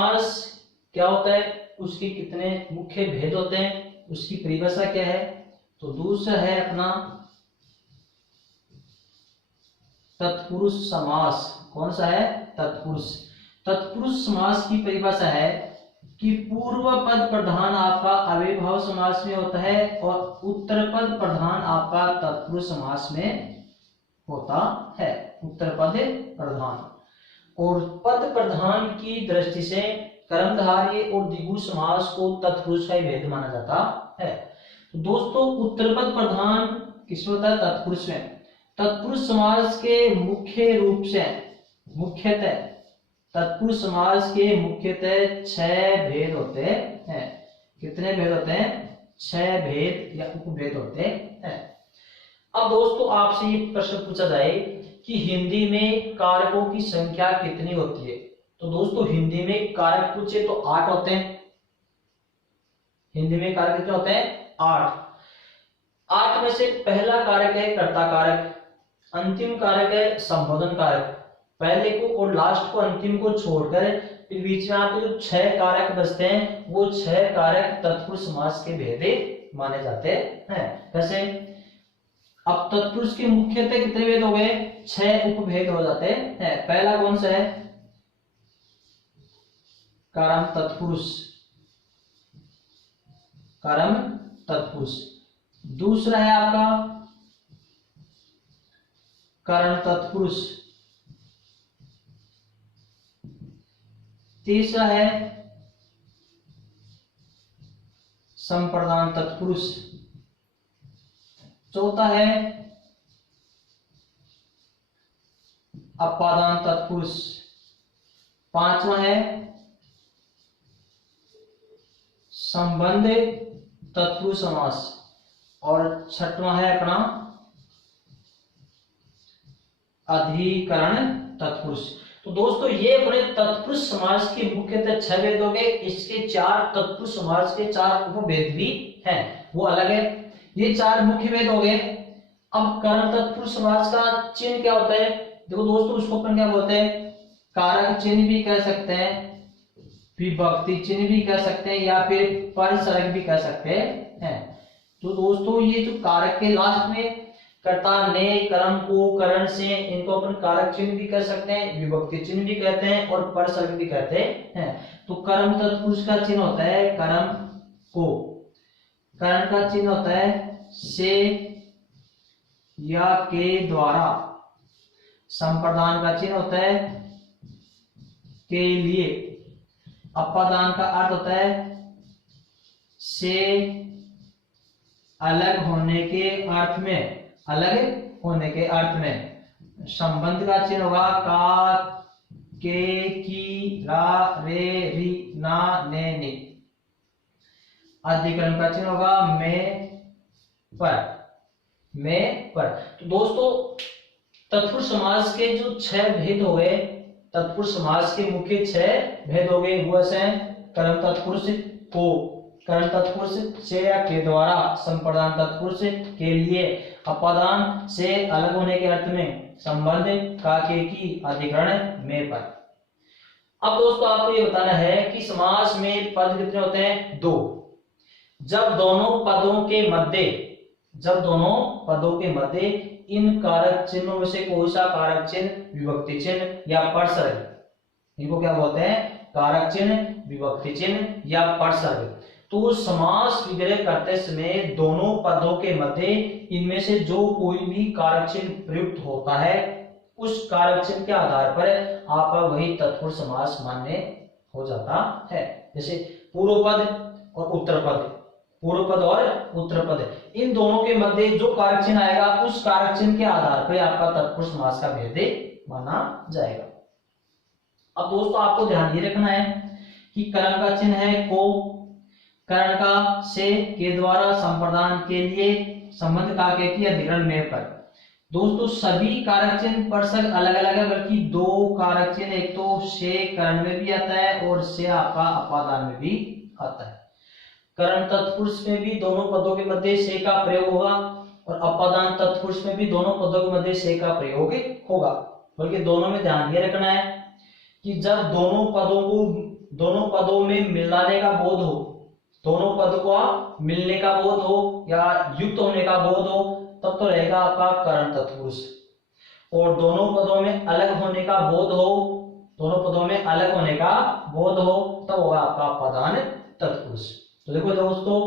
समास क्या होता है, उसके कितने मुख्य भेद होते हैं, उसकी परिभाषा क्या है। तो दूसरा है अपना तत्पुरुष समास। कौन सा है, तत्पुरुष। तत्पुरुष समास की परिभाषा है कि पूर्व पद प्रधान आपका अव्ययभाव समास में होता है और उत्तर पद प्रधान आपका तत्पुरुष समास में होता है। उत्तर पद प्रधान और पद प्रधान की दृष्टि से कर्मधारय और द्विगु समास को तत्पुरुष का भेद माना जाता है। तो दोस्तों उत्तर पद प्रधान किस होता है, तत्पुरुष में। तत्पुरुष समास के मुख्य रूप से मुख्यतः तत्पुरुष समास के मुख्यतः 6 भेद होते हैं। कितने भेद होते हैं, 6 भेद या उपभेद होते हैं। अब दोस्तों आपसे ये प्रश्न पूछा जाए कि हिंदी में कारकों की संख्या कितनी होती है। तो दोस्तों हिंदी में कारक पूछे तो 8 होते हैं। हिंदी में कारक कितने होते हैं, 8। 8 में से पहला कारक है कर्ता कारक, अंतिम कारक है संबोधन कारक। पहले को और लास्ट को, अंतिम को छोड़कर फिर बीच में आपके जो 6 कारक बचते हैं वो 6 कारक तत्पुरुष समास के भेद माने जाते हैं। कैसे, अब तत्पुरुष के मुख्यतः कितने भेद हो गए, 6 उपभेद हो जाते हैं। पहला कौन सा है, कर्म तत्पुरुष, कर्म तत्पुरुष। दूसरा है आपका करण तत्पुरुष। तीसरा है संप्रदान तत्पुरुष। चौथा है अपादान तत्पुरुष। पांचवा है संबंध तत्पुरुष समास और छठवां है अपना अधिकरण तत्पुरुष। तो दोस्तों ये अपने तत्पुरुष समास के मुख्यतः 6 भेद हो गए। इसके 4 तत्पुरुष समास के 4 उपभेद भी हैं, वो अलग है। ये 4 मुख्य भेद हो गए। अब कर्म तत्पुरुष समास का चिन्ह क्या होता है, देखो दोस्तों उसको अपन क्या बोलते हैं, कारक चिन्ह भी कह सकते हैं, विभक्ति चिन्ह भी कह सकते हैं या फिर परसर्ग भी कह सकते हैं। तो दोस्तों ये जो कारक के लास्ट में कर्ता ने कर्म को करण से, इनको अपन कारक चिन्ह भी कह सकते हैं, विभक्ति चिन्ह भी कहते हैं और परसर्ग भी कहते हैं। तो कर्म तत्पुरुष का चिन्ह होता है कर्म को, करण का चिन्ह होता है से या के द्वारा, संप्रदान का चिन्ह होता है के लिए, अपादान का अर्थ होता है से अलग होने के अर्थ में, अलग होने के अर्थ में। संबंध का चिन्ह होगा का, के, की, रा, रे, री, ना, ने, नि। अधिकरण का चिन्ह होगा में, पर, में, पर। तो दोस्तों तत्पुरुष समास के जो 6 भेद हो गए, तत्पुरुष समास के मुख्य 6 भेद हो गए, वो ऐसे कर्म तत्पुरुष को, कर्म तत्पुरुष से या के द्वारा, संप्रदान तत्पुरुष के लिए, अपादान से अलग होने के अर्थ में, संबंध का, के, की, अधिकरण में, पर। अब दोस्तों आपको ये बताना है कि समास में पद कितने होते हैं, 2। जब दोनों पदों के मध्य, जब दोनों पदों के मध्य इन कारक चिन्हों में से कोई सा कारक चिन्ह, विभक्ति चिन्ह या परसर्ग, इनको क्या बोलते हैं, कारक चिन्ह, विभक्ति चिन्ह या परसर्ग। तो समास विग्रह करते समय दोनों पदों के मध्य इनमें से जो कोई भी कारक चिन्ह प्रयुक्त होता है, उस कारक चिन्ह के आधार पर आपका वही तत्पुरुष समास मान्य हो जाता है। जैसे पूर्व पद और उत्तर पद, पूर्व पद और उत्तर पद, इन दोनों के मध्य जो कारक चिन्ह आएगा उस कारक चिन्ह के आधार पर आपका तत्पुरुष समास का भेद माना जाएगा। अब दोस्तों आपको ध्यान ये रखना है कि कर्म का चिन्ह है को, करण का से के द्वारा, संप्रदान के लिए, संबंध का, के, की, अधिकरण में, पर। दोस्तों सभी कारक चिन्ह परसर्ग अलग अलग है, बल्कि 2 कारक चिन्ह, एक तो से करण में भी आता है और से आपका अपादान में भी आता है। करण तत्पुरुष में भी दोनों पदों के मध्य से का प्रयोग होगा और अपादान तत्पुरुष में भी दोनों पदों के मध्य से का प्रयोग होगा। बल्कि दोनों में ध्यान ये रखना है कि जब दोनों पदों को दोनों पदों में मिलाने का बोध हो, दोनों पद का मिलने का बोध हो या युक्त होने का बोध हो, तब तो रहेगा आपका करण तत्पुरुष। और दोनों पदों में अलग होने का बोध हो, दोनों पदों में अलग होने का बोध हो, तब होगा आपका अपादान तत्पुरुष। तो देखो दोस्तों,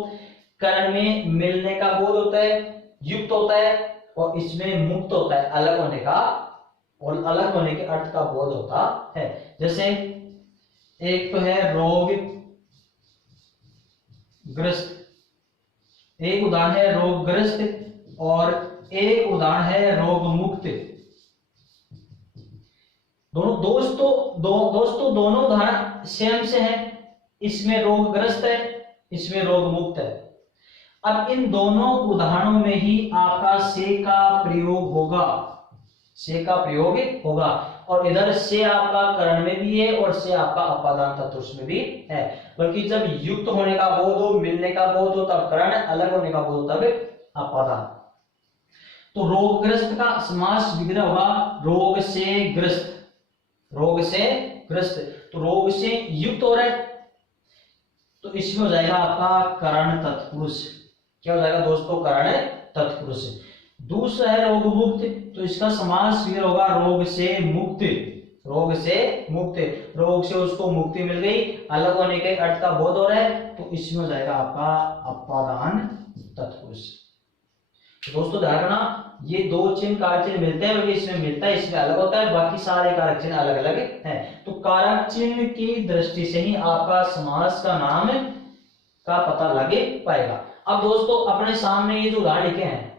करण में मिलने का बोध होता है, युक्त होता है, और इसमें मुक्त होता है, अलग होने का, और अलग होने के अर्थ का बोध होता है। जैसे एक तो है रोग ग्रस्त, एक उदाहरण है रोगग्रस्त और एक उदाहरण है रोग मुक्त। दोस्तों दोनों उदाहरण सेम से हैं, इसमें रोगग्रस्त है, इसमें रोग मुक्त है। अब इन दोनों उदाहरणों में ही आपका से का प्रयोग होगा, से का प्रयोग होगा, और इधर से आपका करण में भी है और से आपका अपादान तत्पुरुष में भी है। बल्कि जब युक्त होने का बोध हो, मिलने का बोध हो तब करण, अलग होने का बोध हो तब अपादान। तो रोगग्रस्त का समास विग्रह होगा रोग से ग्रस्त, रोग से ग्रस्त, तो रोग से युक्त हो रहा है, तो इसमें हो जाएगा आपका करण तत्पुरुष। क्या हो जाएगा दोस्तों? करण तत्पुरुष। दूसरा है रोग मुक्त, तो इसका समास विग्रह होगा रोग से मुक्त, रोग से मुक्त, रोग से उसको मुक्ति मिल गई, अलग होने के अर्थ का बोध हो रहा है, तो इसमें हो जाएगा आपका अपादान तत्पुरुष। दोस्तों ध्यान रखना, ये दो चिन्ह कारक चिन्ह मिलते हैं, बल्कि इसमें मिलता है, इसमें अलग होता है, बाकी सारे कारक चिन्ह अलग अलग हैं। तो कारक चिन्ह की दृष्टि से ही आपका समास का नाम का पता लग पाएगा। अब दोस्तों अपने सामने ये जो उदाहरण लिखे हैं,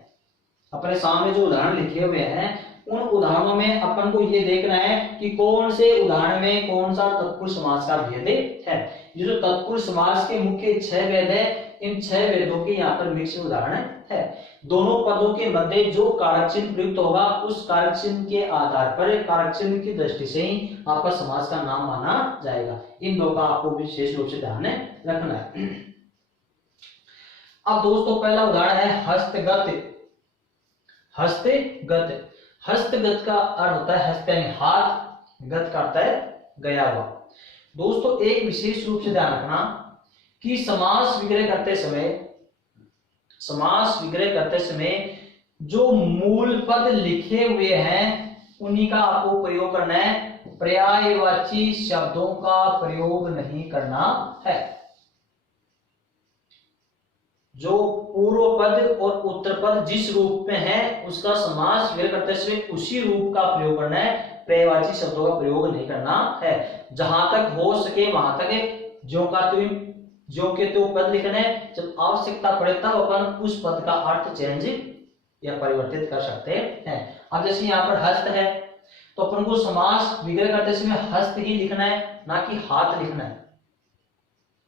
अपने सामने जो उदाहरण लिखे हुए हैं, उन उदाहरणों में अपन को ये देखना है कि कौन से उदाहरण में कौन सा तत्पुरुष समास का भेद है। ये जो तत्पुरुष समास के मुख्य 6 भेद है, इन 6 भेदों के यहाँ पर मिश्र उदाहरण है। दोनों पदों के मध्य जो कारक चिन्ह प्रयुक्त होगा, उस कारक चिन्ह के आधार पर, कारक चिन्ह की दृष्टि से ही आपका समास का नाम माना जाएगा। इन दो का आपको विशेष रूप से ध्यान रखना है। अब दोस्तों पहला उदाहरण है हस्तगत। हस्तगत, हस्तगत का अर्थ होता है हस्त यानी हाथ, गत का अर्थ है गया हुआ। दोस्तों एक विशेष रूप से ध्यान रखना कि समास विग्रह करते समय, समास विग्रह करते समय जो मूल पद लिखे हुए हैं उन्हीं का आपको प्रयोग करना है, पर्यायवाची शब्दों का प्रयोग नहीं करना है। जो पूर्व पद और उत्तर पद जिस रूप में है उसका समास विग्रह करते समय उसी रूप का प्रयोग करना है, पर्यायवाची शब्दों का प्रयोग नहीं करना है। जहां तक हो सके वहां तक जो के तो पद लिखने, जब आवश्यकता पड़े तब अपन उस पद का अर्थ चेंज या परिवर्तित कर सकते हैं। अब जैसे यहाँ पर हस्त है, तो अपन को समास विग्रह करते समय हस्त ही लिखना है, ना कि हाथ लिखना है,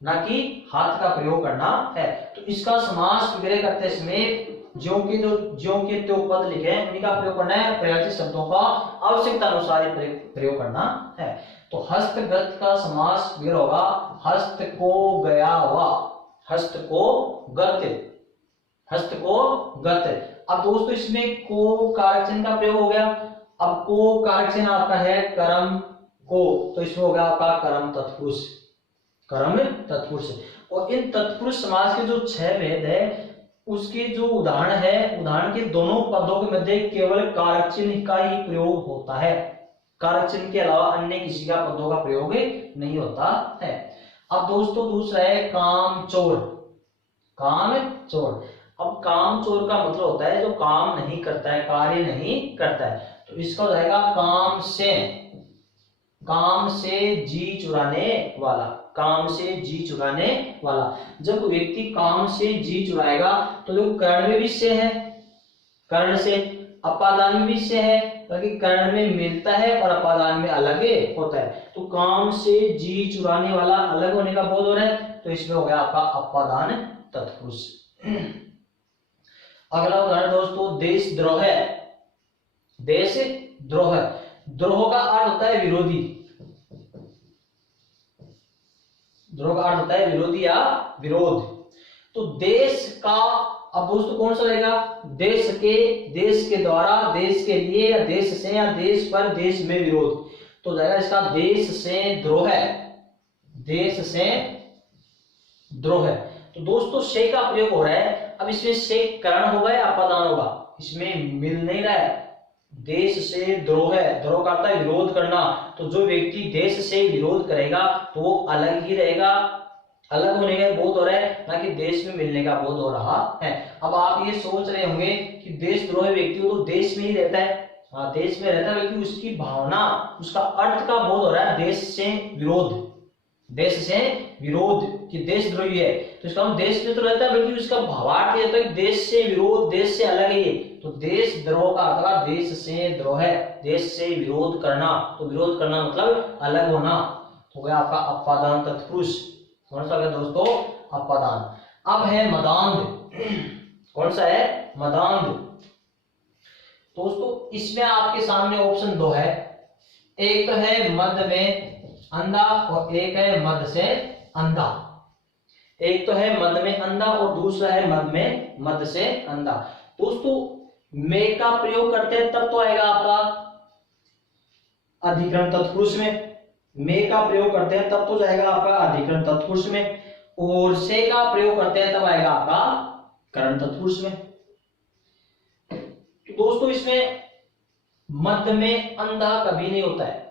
ना कि हाथ का प्रयोग करना है। तो इसका समास विग्रह करते समय ज्यों के तो पद लिखे हैं उन्हीं का प्रयोग करना है, पर्यायवाची शब्दों का आवश्यकता अनुसार प्रयोग करना है। तो हस्तगत का समास विग्रह होगा हस्त को गया हुआ, हस्त को गत, हस्त को गत। अब दोस्तों इसमें को कारक चिन्ह का प्रयोग हो गया। अब को कारक चिन्ह आपका है कर्म को, तो इसमें हो गया आपका कर्म तत्पुरुष, कर्म तत्पुरुष। और इन तत्पुरुष समास के जो 6 भेद है उसके जो उदाहरण है, उदाहरण के दोनों पदों के मध्य केवल कारक चिन्ह का ही प्रयोग होता है, कारक चिन्ह के अलावा अन्य किसी का पदों का प्रयोग नहीं होता है। अब दोस्तों दूसरा है कामचोर। कामचोर, अब कामचोर का मतलब होता है जो काम नहीं करता है, कार्य नहीं करता है, तो इसका हो जाएगा काम से जी चुराने वाला, काम से जी चुराने वाला। जब व्यक्ति काम से जी चुराएगा तो देखो कर्ण में भी से है, कर्ण से, अपादान में भी से है, बल्कि कर्ण में मिलता है और अपादान में अलग होता है। तो काम से जी चुराने वाला, अलग होने का बोध हो रहा है, तो इसमें हो गया आपका अपादान तत्पुरुष। अगला उदाहरण दोस्तों देशद्रोह। देशद्रोह, द्रोह का अर्थ होता है विरोधी, द्रोह का अर्थ होता है विरोधी या विरोध। तो देश का, अब दोस्तों कौन सा रहेगा? देश के द्वारा, देश के लिए, या देश से, या देश पर, देश में विरोध, तो जाएगा इसका देश से द्रोह। देश से द्रोह। तो दोस्तों से का प्रयोग हो रहा है। अब इसमें से करण होगा या अपादान होगा, इसमें मिल नहीं रहा है। देश से द्रोह, द्रोह का अर्थ है विरोध करना। तो जो व्यक्ति देश से विरोध करेगा तो वो अलग ही रहेगा, अलग होने का बोध हो रहा है, ना कि देश में मिलने का बोध हो रहा है। अब आप ये सोच रहे होंगे कि देशद्रोही व्यक्ति तो देश में ही रहता है, हाँ देश में रहता है, बल्कि उसकी भावना, उसका अर्थ का बोध हो रहा है देश से विरोध, देश से विरोध कि देशद्रोही है। तो इसका हम देश में तो रहता है, बल्कि उसका भावार्थ ये होता है कि देश से विरोध, देश से अलग है। तो देशद्रोह का अर्थ है देश से द्रोह, देश से विरोध करना। तो विरोध करना मतलब अलग होना। तो गया आपका अपादान तत्पुरुष। कौन सा है दोस्तों, अपादान। अब है मदांध। कौन सा है, मदांध। दोस्तों इसमें आपके सामने ऑप्शन दो है, एक तो है मध्य में अंधा और एक है मध्य से अंधा। एक तो है मध्य में अंधा और दूसरा है मध्य से अंधा। दोस्तों में का प्रयोग करते हैं तब तो आएगा आपका अधिकरण तत्पुरुष में का प्रयोग करते हैं तब तो जाएगा आपका अधिकरण तत्पुरुष में, और से का प्रयोग करते हैं तब आएगा आपका करण तत्पुरुष में। तो दोस्तों इसमें मध्य में अंधा कभी नहीं होता है।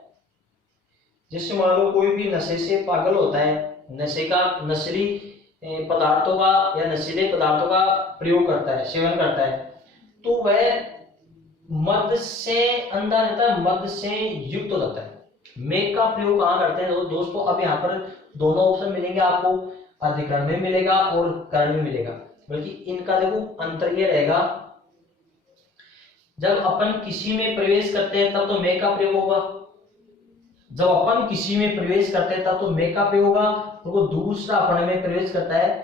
जैसे मान लो कोई भी नशे से पागल होता है, नशीली पदार्थों का या नशीले पदार्थों का प्रयोग करता है, सेवन करता है, तो वह मध्य से अंधा रहता है, मध्य से युक्त हो जाता है। मेघ का प्रयोग कहां करते हैं दोस्तों, अब यहाँ पर दोनों ऑप्शन मिलेंगे आपको, अधिकरण में मिलेगा और करण में मिलेगा। बल्कि इनका देखो अंतर ये रहेगा, जब अपन किसी में प्रवेश करते हैं तब तो मेघ का प्रयोग होगा, जब अपन किसी में प्रवेश करते हैं तब तो मेघ का प्रयोग होगा, और वो दूसरा अपन में प्रवेश करता है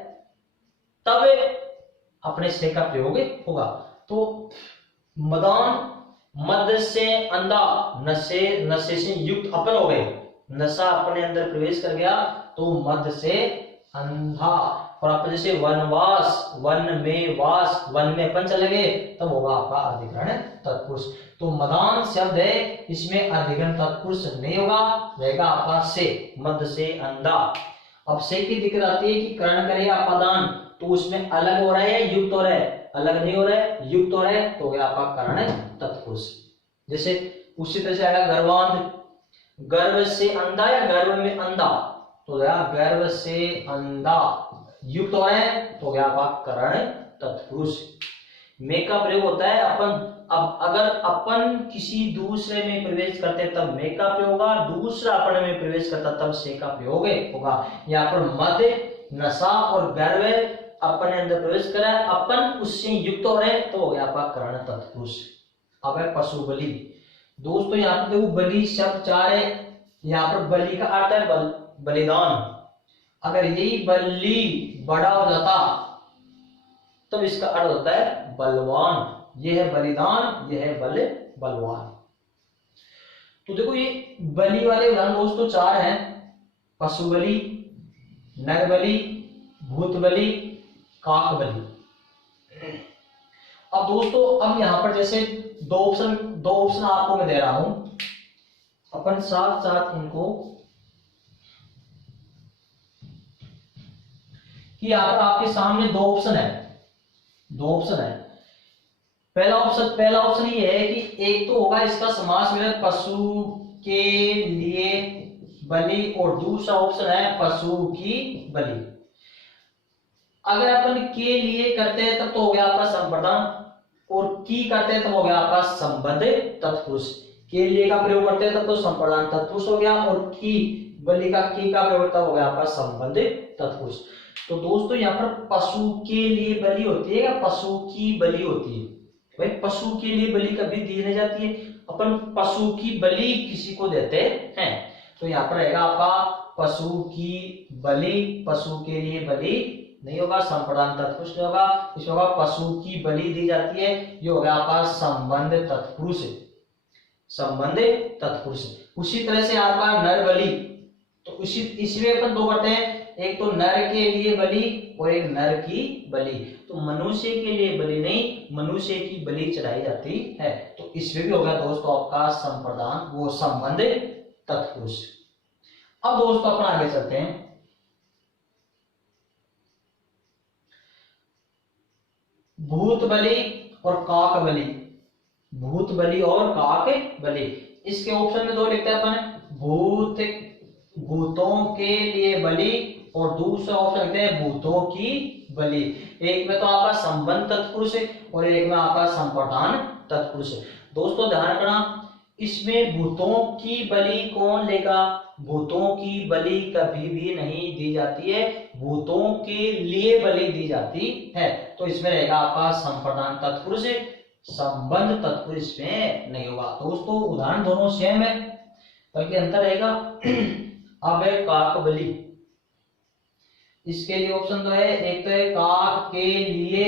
तब अपने से का प्रयोग होगा। तो मदान मध्य से अंधा, नशे से युक्त अपन हो गए, नशा अपने अंदर प्रवेश कर गया तो मध्य से अंधा। और आप जैसे वनवास, वन में वास, वन में अपन चले गए तब होगा आपका अधिकरण तत्पुरुष। तो मदान शब्द है, इसमें अधिकरण तत्पुरुष नहीं होगा, रहेगा आपका से, मध्य से अंधा। अब से की दिक्कत आती है कि करण करे अपादान, तो उसमें अलग हो रहा है या युक्त हो रहा है, अलग नहीं हो रहा है, युक्त हो रहा है, तो गया आपका करण तत्पुरुष। जैसे उसी तरह से आएगा गर्वांध, गर्व से अंधा या गर्व में अंधा, तो गया गर्व से अंधा, युक्त हो रहा है, तो गया आपका करण तत्पुरुष। में का प्रयोग होता है अपन, अब अगर अपन किसी दूसरे में प्रवेश करते तब में का प्रयोग होगा, दूसरा अपन में प्रवेश करता तब से का प्रयोग होगा। यहाँ पर मध्य, नशा और गर्व अपने अंदर प्रवेश करा, अपन उससे युक्त हो रहे तो हो गया आपका करण तत्पुरुष। अब है पशु बलि। दोस्तों यहाँ पर देखो बलि शब्द चार है, यहाँ पर बलि का अर्थ है बलिदान। अगर यही बलि बड़ा हो जाता तब इसका अर्थ होता है बलवान। यह है बलिदान, यह है बलवान। तो देखो ये बलि वाले उदाहरण दोस्तों चार हैं, पशु बलि, नर बलि, भूत बलि, काक बलि। अब दोस्तों अब यहां पर जैसे दो ऑप्शन आपको मैं दे रहा हूं, अपन साथ साथ इनको कि यहां पर आपके सामने दो ऑप्शन है। पहला ऑप्शन ये है कि एक तो होगा इसका समास में पशु के लिए बलि, और दूसरा ऑप्शन है पशु की बलि। अगर अपन के लिए करते हैं तब तो हो गया आपका संप्रदान, और की करते हैं तब हो गया आपका संबंध तत्पुरुष। के लिए का प्रयोग करते हैं तब तो संप्रदान तत्पुरुष हो गया, और की बलि का की का प्रयोग तब हो गया आपका संबंध तत्पुरुष। तो दोस्तों यहाँ पर पशु के लिए बलि होती है या पशु की बलि होती है? भाई पशु के लिए बलि कभी दी नहीं जाती है, अपन पशु की बलि किसी को देते हैं। तो यहाँ पर रहेगा आपका पशु की बलि, पशु के लिए बलि नहीं होगा, संप्रदान तत्पुरुष नहीं होगा, इसमें होगा पशु की बलि दी जाती है, ये होगा आपका संबंध तत्पुरुष, संबंध तत्पुरुष। उसी तरह से आपका नर बलि, तो इसमें अपन दो करते हैं, एक तो नर के लिए बलि और एक नर की बलि। तो मनुष्य के लिए बलि नहीं, मनुष्य की बलि चढ़ाई जाती है। तो इसमें भी होगा दोस्तों आपका संप्रदान, वो संबंध तत्पुरुष। अब दोस्तों अपन आगे चलते हैं। भूत बलि और काक बलि, भूत बलि और काक बलि, इसके ऑप्शन में दो लिखते हैं अपन, भूत, भूतों के लिए बलि, और दूसरा ऑप्शन लिखते हैं भूतों की बलि। एक में तो आपका संबंध तत्पुरुष है और एक में आपका संप्रदान तत्पुरुष है। दोस्तों ध्यान रखना, इसमें भूतों की बलि कौन लेगा, भूतों की बलि कभी भी नहीं दी जाती है, भूतों के लिए बलि दी जाती है। तो इसमें रहेगा आपका संप्रदान तत्पुरुष, संबंध तत्पुरुष में नहीं होगा। दोस्तों उदाहरण दोनों सेम है, बल्कि अंतर रहेगा। अब है काक बलि, इसके लिए ऑप्शन तो है, एक तो है काक के लिए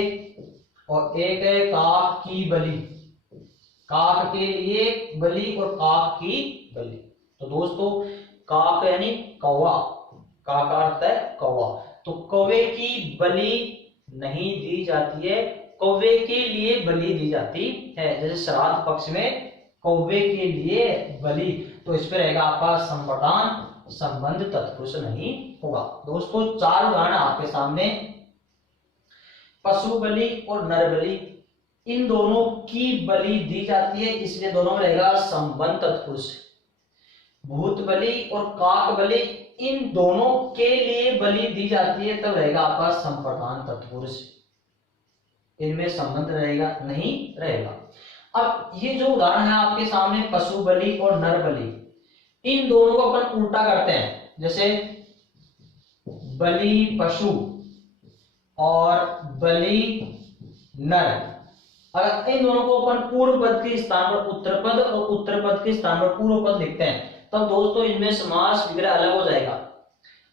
और एक है काक की बलि, काक के लिए बलि और काक की बलि। तो दोस्तों काक यानी कौवा, का अर्थ है कौवा, तो कौवे की बलि नहीं दी जाती है, कौवे के लिए बलि दी जाती है। जैसे श्राद्ध पक्ष में कौवे के लिए बलि, तो इस पे रहेगा आपका संप्रदान, संबंध तत्पुरुष नहीं होगा। दोस्तों चार उदाहरण आपके सामने, पशु बलि और नर बलि, इन दोनों की बलि दी जाती है, इसलिए दोनों में रहेगा संबंध तत्पुरुष। भूत बलि और काक बलि, इन दोनों के लिए बलि दी जाती है, तब रहेगा आपका संप्रदान तत्पुरुष, इनमें संबंध रहेगा नहीं रहेगा। अब ये जो उदाहरण है आपके सामने, पशु बलि और नर बलि, इन दोनों को अपन उल्टा करते हैं, जैसे बलि पशु और बलि नर, अगर इन दोनों को अपन पूर्व पद के स्थान पर उत्तर पद और उत्तर पद के स्थान पर पूर्व पद लिखते हैं, तब दोस्तों इनमें समास विग्रह अलग हो जाएगा।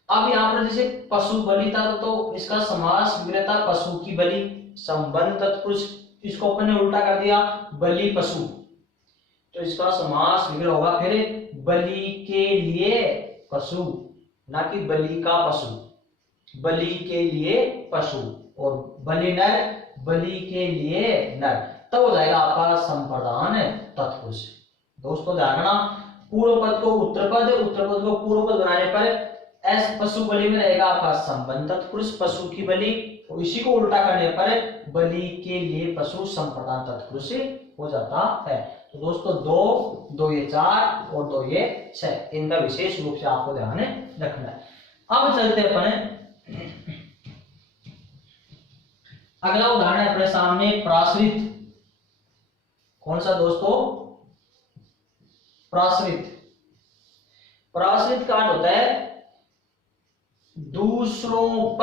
अब यहाँ पर जैसे पशु बलि था तो इसका समास विग्रह था पशु की बलि, संबंध तत्पुरुष, इसको अपन ने उल्टा कर दिया बलि पशु, तो इसका समास विग्रह होगा फिर बलि के लिए पशु, ना कि बलि का पशु, बलि के लिए पशु, और बलि नर, बलि के लिए नर, तब हो जाएगा आपका संप्रदान तत्पुरुष। दोस्तों ध्यान रखना, पूर्व पद को उत्तर पद, उत्तर पद को पूर्व पद बनाने पर एस पशु बलि में रहेगा आपका संबंध तत्पुरुष, पशु की बलि, और इसी को उल्टा करने पर बलि के लिए पशु संप्रदान तत्पुरुष हो जाता है। तो दोस्तों दो ये 4 और 2 ये 6, इनका विशेष रूप से आपको ध्यान रखना है। अब चलते अपन, अगला उदाहरण है अपने सामने प्राश्रित। कौन सा दोस्तों, प्राश्रित। प्राश्रित का अर्थ होता है दूसरों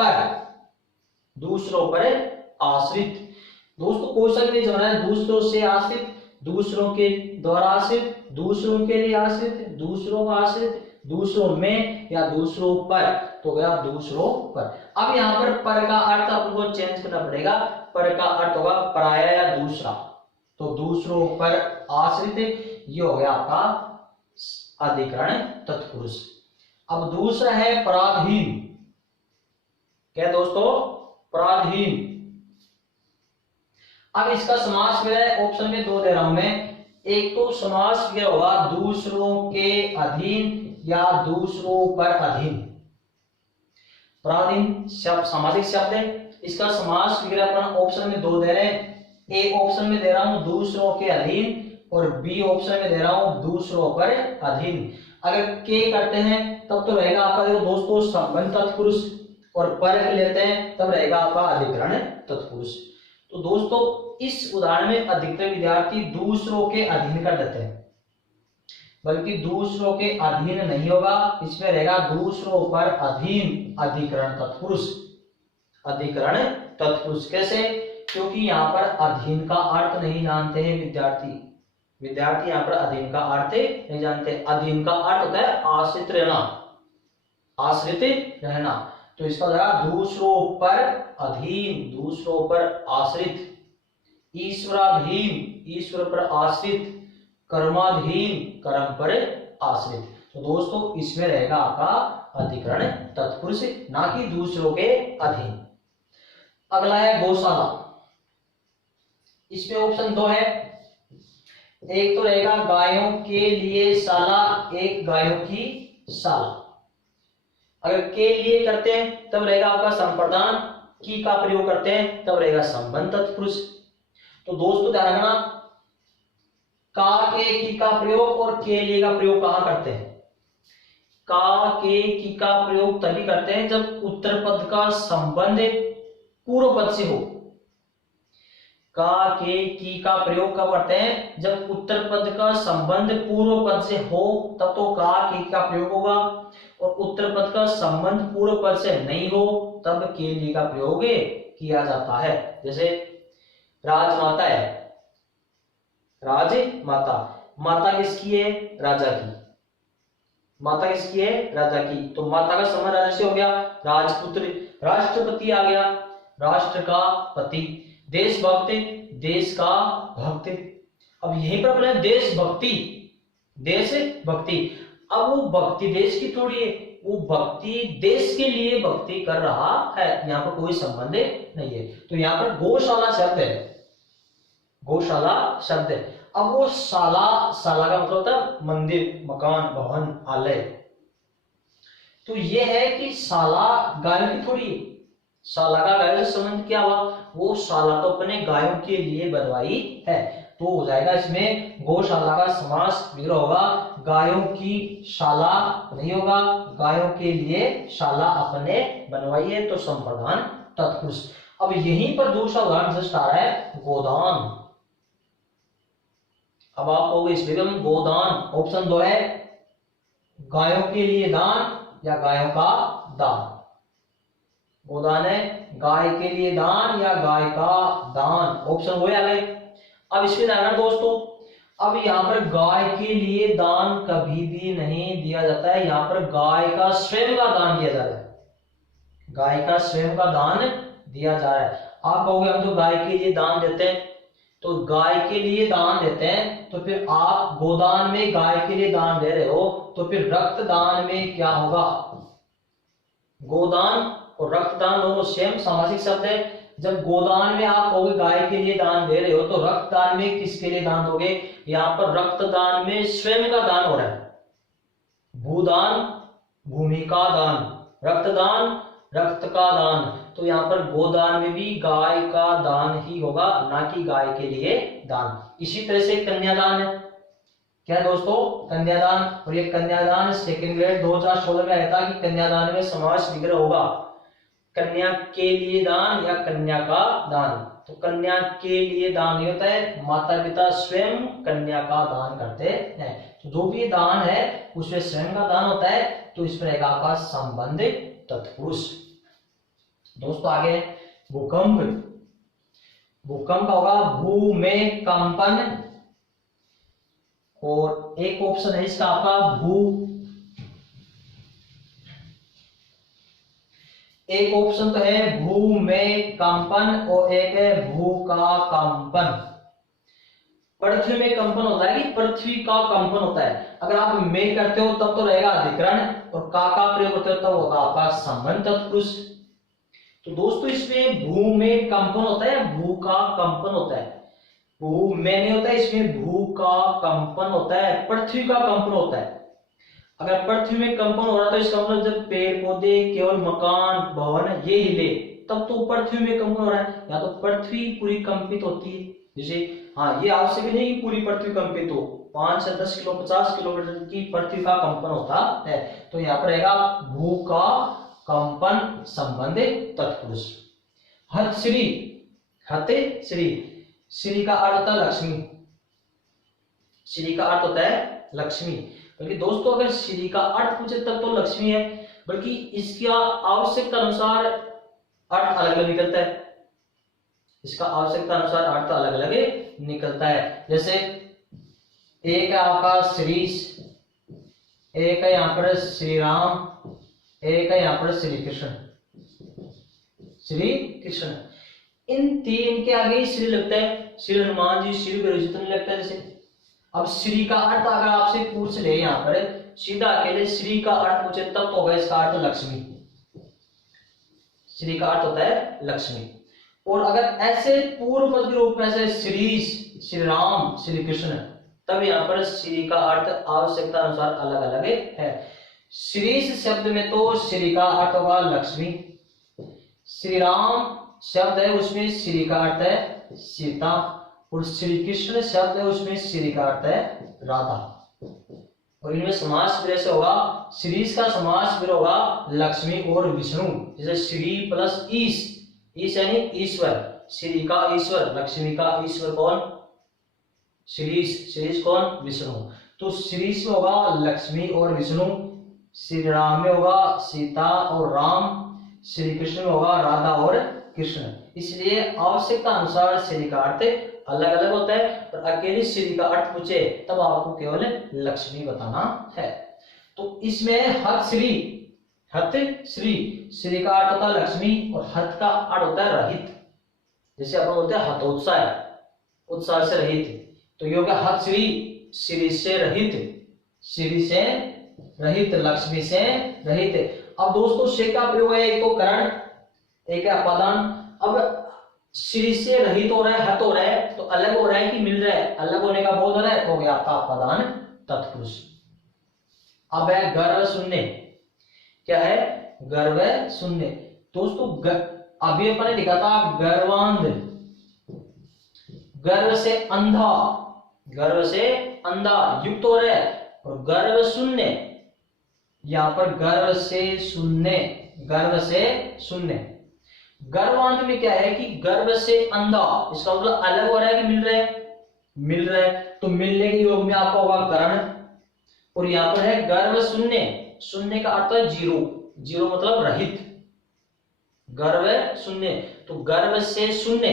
पर आश्रित। दोस्तों कोई सा नहीं जमाना है, दूसरों से आश्रित, दूसरों के द्वारा आश्रित, दूसरों के लिए आश्रित, दूसरों का आश्रित, दूसरों में या दूसरों पर, तो गया दूसरों पर। अब यहाँ पर का अर्थ आपको चेंज करना पड़ेगा, पर का अर्थ होगा पराया या दूसरा, तो दूसरों पर आश्रित, ये हो गया आपका अधिकरण तत्पुरुष। अब दूसरा है पराधीन। क्या दोस्तों, पराधीन। अब इसका समास विग्रह ऑप्शन में 2 दे रहा हूं मैं, एक तो समास विग्रह होगा दूसरों के अधीन या दूसरों पर अधीन। पराधीन शब्द सामासिक शब्द है, इसका समास विग्रह अपन ऑप्शन में 2 दे रहे हैं, ए ऑप्शन में दे रहा हूं दूसरों के अधीन और बी ऑप्शन में दे रहा हूं दूसरों पर अधीन। अगर के करते हैं तब तो रहेगा आपका देखो दोस्तों संबंध तत्पुरुष, और पर लेते हैं तब रहेगा आपका अधिकरण तत्पुरुष। तो दोस्तों इस उदाहरण में अधिकतर विद्यार्थी दूसरों के अधीन कर देते हैं, बल्कि दूसरों के अधीन नहीं होगा, इसमें रहेगा दूसरों पर अधीन अधिकरण तत्पुरुष, अधिकरण तत्पुरुष। कैसे, क्योंकि यहाँ पर अधीन का अर्थ नहीं जानते हैं विद्यार्थी यहाँ पर अधीन का अर्थ नहीं जानते। अधीन का अर्थ होता है आश्रित रहना, आश्रित रहना, तो इसका होगा दूसरों पर अधीन, दूसरों पर आश्रित, ईश्वराधीन, ईश्वर पर आश्रित, कर्माधीन, कर्म पर आश्रित। तो दोस्तों इसमें रहेगा आपका अधिकरण तत्पुरुष, ना कि दूसरों के अधीन। अगला है गौशाला। इसमें ऑप्शन 2 है, एक तो रहेगा गायों के लिए शाला, एक गायों की शाला। अगर के लिए करते हैं तब रहेगा आपका संप्रदान, की का प्रयोग करते हैं तब रहेगा संबंध तत्पुरुष। तो दोस्तों ध्यान रखना, का के की का प्रयोग और के लिए का प्रयोग कहां करते हैं? का के की का प्रयोग तभी करते हैं जब उत्तर पद का संबंध पूर्व पद से हो। का के की का प्रयोग कब करते हैं? जब उत्तर पद का संबंध पूर्व पद से हो, तब तो का के का प्रयोग होगा। और उत्तर पद का संबंध पूर्व पद से नहीं हो तब के लिए का प्रयोग किया जाता है। जैसे राजमाता है, राजमाता, माता किसकी है? राजा की। माता किसकी है? राजा की। तो माता का संबंध राजा से हो गया, राजपुत्र। राष्ट्रपति आ गया, राष्ट्र का पति। देशभक्त, देश का भक्त। अब यहीं पर बोला देशभक्ति, देशभक्ति। अब वो भक्ति देश की थोड़ी है, वो भक्ति देश के लिए भक्ति कर रहा है, यहाँ पर कोई संबंध नहीं है। तो यहाँ पर गौशाला शब्द है, गौशाला शब्द है। अब वो शाला, शाला का मतलब होता है मंदिर, मकान, भवन, आलय। तो ये है कि शाला गायों की थोड़ी है, शाला का गायों से संबंध क्या हुआ? वो शाला तो अपने गायों के लिए बनवाई है, तो हो जाएगा इसमें गौशाला का समास विग्रह होगा। गायों की शाला नहीं होगा, गायों के लिए शाला अपने बनवाई है, तो संप्रदान तत्पुरुष। अब यहीं पर दूसरा उदाहरण जस्ट आ रहा है, गोदान। अब आप कहोगे इस विग्रह में गोदान, ऑप्शन 2 है गायों के लिए दान या गायों का दान। गोदान है गाय के लिए दान या गाय का दान, ऑप्शन वो आ गए। अब इसमें ध्यान दोस्तों, अब यहाँ पर गाय के लिए दान कभी भी नहीं दिया जाता है, यहाँ पर गाय का स्वयं का दान दिया जा रहा है, गाय का स्वयं का दान दिया जा रहा है। आप कहोगे हम तो गाय के लिए दान देते हैं, तो गाय के लिए दान देते हैं, तो फिर आप गोदान में गाय के लिए दान दे रहे हो, तो फिर रक्तदान में क्या होगा? गोदान और रक्तदान दोनों सेम सामासिक शब्द है। जब गोदान में आप कहोगे गाय के लिए दान दे रहे हो, तो रक्तदान में किसके लिए दान दोगे? यहाँ पर रक्तदान में स्वयं का दान हो रहा है। भूदान भूमि का दान, रक्तदान रक्त का दान, तो यहाँ पर गोदान में भी गाय का दान ही होगा, ना कि गाय के लिए दान। इसी तरह से कन्यादान है, क्या दोस्तों? कन्यादान। और ये कन्यादान सेकंड ग्रेड 2016 में आया था कि कन्यादान में समास विग्रह होगा, कन्या के लिए दान या कन्या का दान। तो कन्या के लिए दान नहीं होता है, माता पिता स्वयं कन्या का दान करते हैं। तो जो भी दान है उसमें स्वयं का दान होता है, तो इस पर रहेगा आपका संबंधित तत्पुरुष। दोस्तों आगे भूकंप। भूकंप का होगा भू में कंपन, और एक ऑप्शन है इसका आपका भू, एक ऑप्शन तो है भू में कंपन और एक है भू का कंपन। पृथ्वी में कंपन होता है कि पृथ्वी का कंपन होता है। अगर आप में करते हो तब तो रहेगा अधिकरण, और का प्रयोग करते हो तब होगा आपका संबंध तत्पुरुष। तो दोस्तों इसमें भू में कंपन होता है, भू का कंपन होता है। भू में नहीं होता है, इसमें भू का कंपन होता है, पृथ्वी का कंपन होता है। अगर पृथ्वी में कंपन हो रहा है तो इसका मतलब जब पेड़ पौधे केवल मकान भवन ये हिले तब तो पृथ्वी में कंपन हो रहा है, या तो पृथ्वी पूरी कंपित होती है। जैसे हाँ, ये आवश्यक नहीं कि पूरी पृथ्वी कंपित हो, 5 से 10 किलो 50 किलोमीटर की पृथ्वी का कंपन होता है। तो यहाँ पर रहेगा भू का कंपन संबंधित तत्पुरुष। हत श्री, हते श्री, श्री का अर्थ होता है लक्ष्मी, श्री का अर्थ होता है लक्ष्मी। बल्कि दोस्तों अगर श्री का अर्थ पूछे तब तो लक्ष्मी है, बल्कि इसका आवश्यकता अनुसार अर्थ अलग अलग निकलता है, इसका आवश्यकता अनुसार अर्थ अलग अलग निकलता है। जैसे एक है आपका श्रीश, एक है यहाँ पर श्री राम, एक है यहाँ पर श्री कृष्ण, श्री कृष्ण। इन तीन के आगे श्री लगता है, श्री हनुमान जी, श्री गुरु जी तो नहीं लगता। जैसे अब श्री का अर्थ अगर आपसे पूछ ले यहाँ पर सीधा अकेले श्री का अर्थ पूछे तब तो होगा इसका अर्थ लक्ष्मी, श्री का अर्थ होता है लक्ष्मी। और अगर ऐसे पूर्व पद के रूप में ऐसे श्री, श्री राम, श्री कृष्ण, तब यहाँ पर श्री का अर्थ आवश्यकता अनुसार अलग अलग है। श्रीश शब्द में तो श्री का अर्थ होगा लक्ष्मी, श्री राम शब्द है उसमें श्री का अर्थ है सीता, और श्री कृष्ण शब्द है उसमें श्री का अर्थ है राधा। और इनमें समास कैसे होगा, श्रीश का समास फिर होगा लक्ष्मी और विष्णु, जैसे श्री प्लस ईश यानी ईश्वर, श्री का ईश्वर, लक्ष्मी का ईश्वर कौन, श्रीश कौन, विष्णु। तो श्रीश में होगा लक्ष्मी और विष्णु, श्री राम में होगा सीता और राम, श्री कृष्ण में होगा राधा और कृष्ण। इसलिए आवश्यकता अनुसार श्री का अर्थ अलग अलग होता है, और अकेली श्री का अर्थ पूछे तब आपको केवल लक्ष्मी बताना है। तो इसमें हत श्री का अर्थ होता है लक्ष्मी, और हत का अर्थ होता है रहित, जैसे अपन बोलते हैं हतोत्साह, उत्साह से रहित। तो ये हो गया हत श्री से रहित, श्री से रहित, लक्ष्मी से रहित। अब दोस्तों से का प्रयोग है, एक तो करण, एक है अपादान। अब श्री से रहित हो रहा है, हत हो रहा है, तो अलग हो रहा है कि मिल रहा है, अलग होने का बोध हो रहा है, तो हो गया आपका अपादान तत्पुरुष। अब है गर्व शून्य, क्या है, गर्व शून्य। दोस्तों अभी अपन ने लिखा था गर्वांध, गर्व से अंधा, गर्व से अंधा युक्त हो रहा है, और गर्व शून्य, यहां पर गर्व से शून्य, गर्व से शून्य। गर्वांध में क्या है कि गर्व से अंधा, इसका मतलब अलग हो रहा है कि मिल रहा है, मिल रहा है, तो मिलने के योग में आपका होगा करण। और यहां पर है गर्व शून्य, शून्य का अर्थ है जीरो, जीरो मतलब रहित, गर्व शून्य। तो गर्व से शून्य,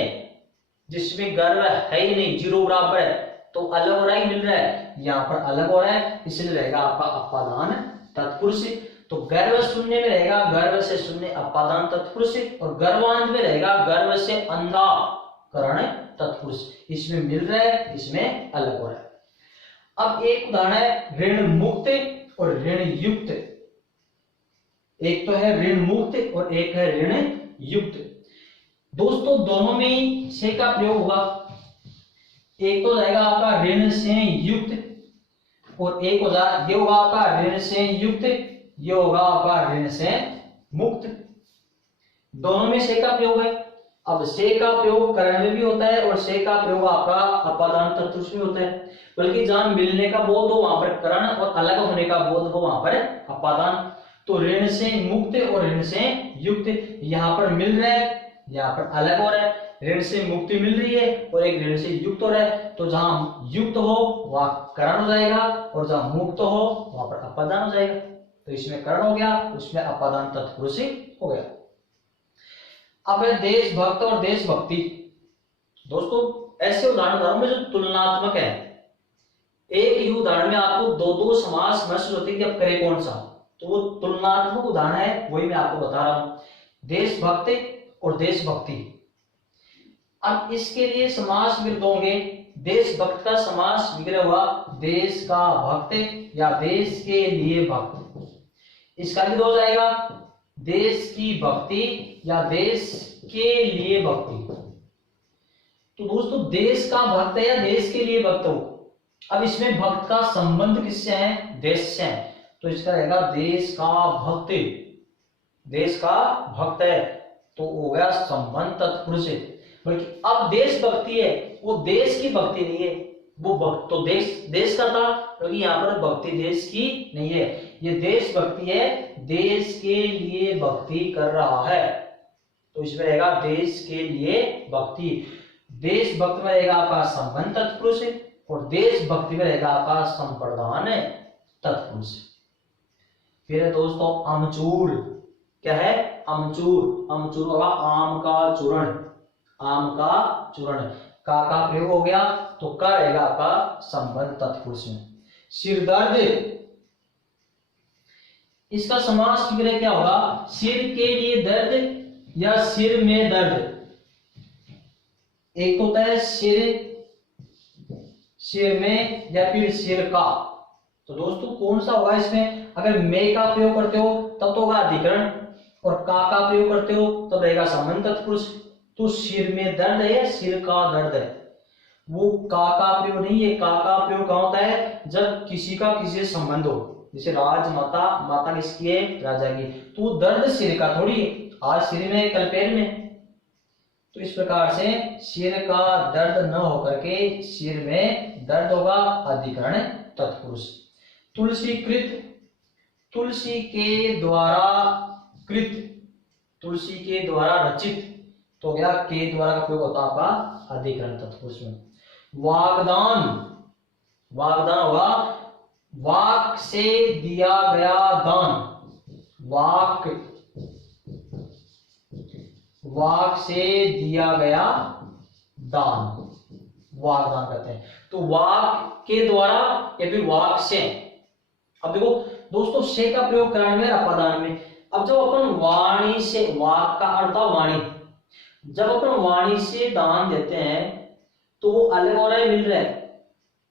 जिसमें गर्व है ही नहीं, जीरो बराबर है, तो अलग हो रहा है कि मिल रहा है, यहां पर अलग हो रहा है, इसलिए रहेगा आपका अपादान तत्पुरुष। तो गर्व शून्य में रहेगा गर्व से शून्य अपादान तत्पुरुष, और गर्वांध में रहेगा गर्व से अंधा करण तत्पुरुष। इसमें मिल रहा है, इसमें अलग हो रहा है। अब एक उदाहरण है ऋण मुक्त और ऋण युक्त। एक तो है ऋण मुक्त और एक है ऋण युक्त। दोस्तों दोनों में ही से का प्रयोग होगा, एक तो जाएगा आपका ऋण से युक्त, और एक हो जाए ये होगा आपका ऋण से युक्त, ये होगा आपका ऋण से मुक्त। दोनों में से का प्रयोग है। अब से का प्रयोग करण में भी होता है, और से का प्रयोग आपका अपादान तत्पुरुष में होता है, बल्कि जहां मिलने का बोध हो वहां पर करण, और अलग होने का बोध हो वहां पर अपादान। तो ऋण से मुक्त और ऋण से युक्त, यहां पर मिल रहा है, यहां पर अलग हो रहा है, ऋण से मुक्ति मिल रही है और एक ऋण से युक्त हो रहा है। तो जहां युक्त हो वहां करण हो जाएगा, और जहां मुक्त हो वहां पर अपादान हो जाएगा। तो इसमें करण हो गया, उसमें अपादान तत्पुरुष हो गया। अब है देशभक्त और देशभक्ति। दोस्तों ऐसे उदाहरण में जो तुलनात्मक है, एक ही उदाहरण में आपको दो दो समास महसूस होती है कि अब करे कौन सा, तो वो तुलनात्मक उदाहरण है, वही मैं आपको बता रहा हूं, देशभक्ति और देशभक्ति। अब इसके लिए समास विग्रह होंगे। देशभक्त का समास विग्रह हुआ देश का भक्त या देश के लिए भक्त। इसका भी हो जाएगा देश की भक्ति या देश के लिए भक्ति। तो दोस्तों देश का भक्त है या देश के लिए भक्त हो। अब इसमें भक्त का संबंध किससे है, देश से है, तो इसका रहेगा देश का भक्त, देश का भक्त है, तो हो गया संबंध तत्पुरुष। बल्कि अब देश भक्ति है, वो देश की भक्ति नहीं है, वो भक्त तो देश का था, क्योंकि यहाँ पर भक्ति देश की नहीं है, ये देश भक्ति है, देश के लिए भक्ति कर रहा है, तो इसमें रहेगा देश के लिए भक्ति। देश भक्त में रहेगा आपका संबंध तत्पुरुष, और देश भक्ति में रहेगा आपका संप्रदान तत्पुरुष। फिर है दोस्तों आमचूर। क्या है, आमचूर। आमचूर होगा आम का चूर्ण, आम का चूर्ण। का प्रयोग हो गया, तो का रहेगा आपका संबंध तत्पुरुष में। सिर दर्द, इसका समास विग्रह क्या होगा, सिर के लिए दर्द या सिर में दर्द। एक होता है सिर में या फिर सिर का। तो दोस्तों कौन सा होगा इसमें, अगर मैं का प्रयोग करते हो तब तो होगा अधिकरण, और का प्रयोग करते हो तब रहेगा संबंध तत्पुरुष। तो सिर में दर्द है या सिर का दर्द है, वो का प्रयोग नहीं है। का प्रयोग कहां होता है, जब किसी का किसी से संबंध हो, जैसे राजमाता, माता किसकी है? राजा की। तो दर्द सिर का थोड़ी है, आज सिर में कल पैर में। तो इस प्रकार से सिर का दर्द न होकर के सिर में दर्द होगा, अधिकरण तत्पुरुष। तुलसी कृत, तुलसी के द्वारा कृत, तुलसी के द्वारा रचित, तो क्या के द्वारा का प्रयोग होता है आपका अधिकरण तत्पुरुष में। वागदान, वागदान होगा वाक से दिया गया दान, वाक, वाक से दिया गया दान, वागदान कहते हैं। तो वाक के द्वारा या फिर वाक से। अब देखो दोस्तों, से का प्रयोग कराने में अपादान में। अब जब अपन वाणी से, वाक का अर्थ वाणी, जब अपन वाणी से दान देते हैं तो वो अलग हो रहा है, मिल रहा है,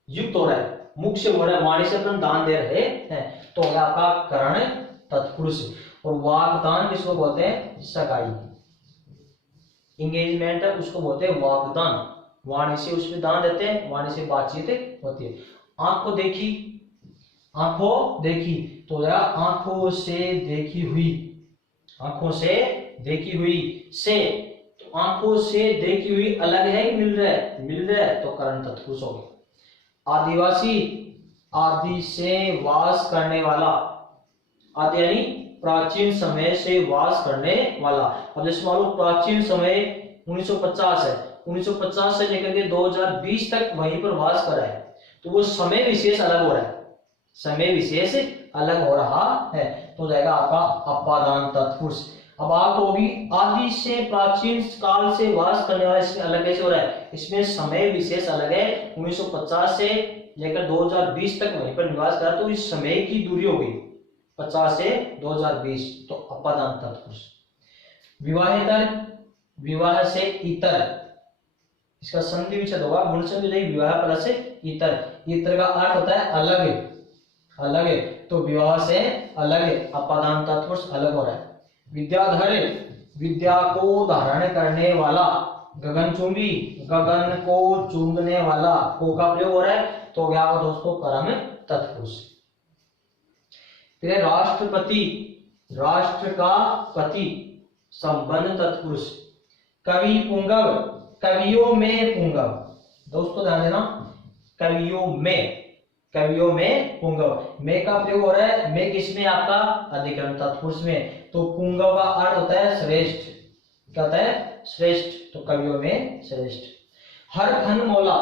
युक्त हो रहा है, मुख से हो रहा है, वाणी से अपन दान दे रहे हैं, तो आपका करण तत्पुरुष। और वागदान किसको बोलते हैं? सगाई, इंगेजमेंट है उसको बोलते हैं वागदान। वाणी से उसमें दान देते हैं, वाणी से बातचीत होती है। आंखों देखी, आंखों देखी, तो आंखों से देखी हुई, आंखों से देखी हुई से, तो आंखों से देखी हुई अलग है कि मिल रहा है? मिल रहा है, तो करण तत्पुरुष हो गया। आदिवासी, आदि से वास करने वाला, आदि यानी प्राचीन समय से वास करने वाला। अब जैसे मान लो प्राचीन समय 1950 है, 1950 से लेकर के 2020 तक वहीं पर वास करा है, तो वो समय विशेष अलग हो रहा है, समय विशेष अलग हो रहा है, तो जाएगा आपका अपादान तत्पुरुष। अब आप होगी आदि से प्राचीन काल से वास करने वाला, इसमें अलग कैसे हो रहा है? इसमें समय विशेष अलग है, 1950 से लेकर 2020 तक वहीं पर निवास करा, तो इस समय की दूरी हो गई 50 से 2020, तो अपादान तत्पुरुष। विवाहेतर, विवाह से इतर, इसका संधि विच्छेद होगा, गुण संधि हो विवाह प्लस से इतर। इतर का अर्थ होता है अलग, अलग है, तो विवाह से अलग है, अपादान तत्पुरुष अलग हो रहा है। विद्याधर, विद्या को धारण करने वाला। गगनचुंबी, गगन को चूंबने वाला, को का प्रयोग हो रहा है, तो क्या होगा दोस्तों? कर्म तत्पुरुष। फिर राष्ट्रपति, राष्ट्र का पति, संबंध तत्पुरुष। कवि पुंगव, कवियों में पुंगव, दोस्तों ध्यान देना, कवियों में, कवियों में पुंगव, में का प्रयोग हो रहा है, में किसमें? आपका अधिकरण तत्पुरुष में। तो पुंगव का अर्थ होता है श्रेष्ठ, क्या होता है? श्रेष्ठ, तो कवियों में श्रेष्ठ। हर फन मोला,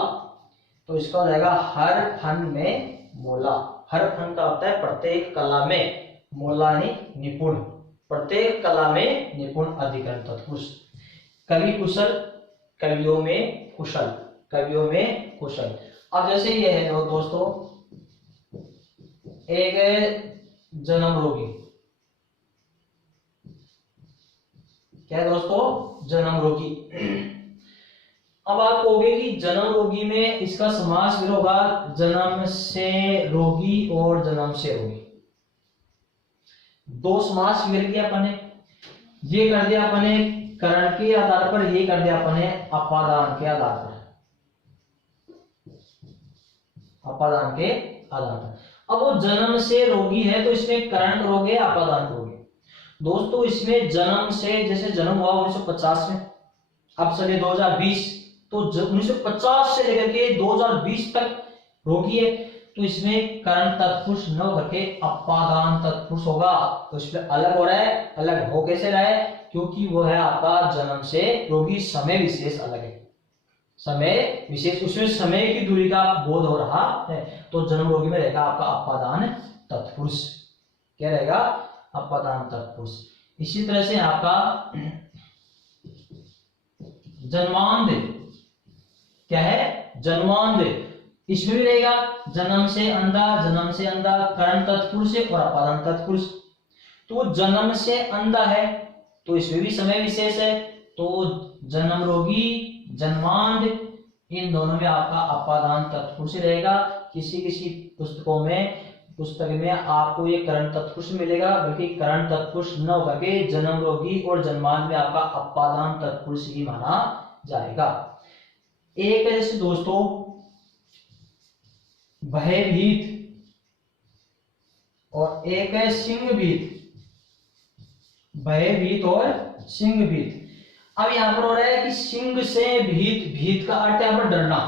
तो इसका हो जाएगा हर फन में मोला। हर फन का होता है प्रत्येक कला में, मोला यानी निपुण, प्रत्येक कला में निपुण, अधिकरण तत्पुरुष। कवि कुशल, कवियों में कुशल, कवियों में कुशल। अब जैसे ये है दोस्तों, एक जन्म रोगी, क्या है दोस्तों? जन्म रोगी। अब आप कहोगे कि जन्म रोगी में इसका समास फिर होगा जन्म से रोगी और जन्म से रोगी, दो समास फिर किया अपन ने, ये कर दिया अपन ने करण के आधार पर, ये कर दिया अपन ने अपादान के आधार पर, अपादान के आधार पर। अब वो जन्म से रोगी है, तो इसमें करण करोगे अपादान करोगे। दोस्तों इसमें जन्म से, जैसे जन्म हुआ 1950 में, अब चलिए 2020, तो 1950 से लेकर के 2020 तक रोगी है, तो इसमें करण तत्पुरुष न करके अपादान तत्पुरुष होगा। तो इसमें अलग हो रहा है, अलग हो कैसे रहा है? क्योंकि वो है आपका जन्म से रोगी, समय विशेष अलग है, समय विशेष, उसमें समय की दूरी का बोध हो रहा है, तो जन्म रोगी में रहेगा आपका अपादान तत्पुरुष। क्या रहेगा? अपादान तत्पुरुष। इसी तरह से आपका जन्मांध, क्या है? जन्मांध, इसमें भी रहेगा जन्म से अंधा, जन्म से अंधा, करण तत्पुरुष और अपादान तत्पुरुष। तो जन्म से अंधा है, तो इसमें भी समय विशेष है, तो जन्म रोगी, जन्मांध, इन दोनों में आपका अपादान तत्पुरुष रहेगा। किसी किसी पुस्तकों में, पुस्तक में आपको ये करण तत्पुरुष मिलेगा, बल्कि करण तत्पुरुष न होकर के जन्म रोगी और जन्मांध में आपका अपादान तत्पुरुष ही माना जाएगा। एक ऐसे दोस्तों भयभीत और एक है सिंह भीत, भयभीत और सिंह भीत। अब यहां पर हो रहा है कि सिंह से भीत, भीत का अर्थ है यहां पर डरना,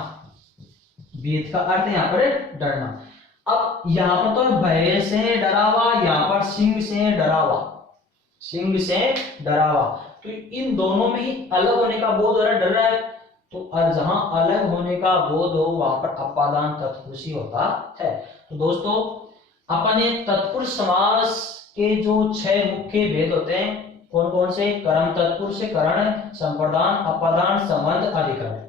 भीत का अर्थ है यहां पर डरना। अब यहां पर तो भय से डरावा, यहां पर सिंह से डरावा, सिंह से डरावा। तो इन दोनों में ही अलग होने का बोध हो रहा है, डर रहा है। तो जहां अलग होने का बोध हो वहां पर अपादान तत्पुरुष ही होता है। तो दोस्तों अपन ने तत्पुरुष समास के जो 6 मुख्य भेद होते हैं, कौन कौन से? कर्म तत्पुरुष, करण, संप्रदान, अपादान, संबंध, अधिकरण।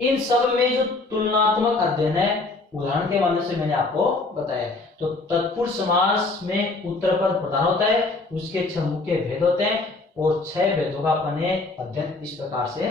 इन सब में जो तुलनात्मक अध्ययन है उदाहरण के माध्यम से मैंने आपको बताया। तो तत्पुरुष समास में उत्तरपद प्रधान होता है, उसके 6 मुख्य भेद होते हैं और 6 भेदों का अपन ने अध्ययन इस प्रकार से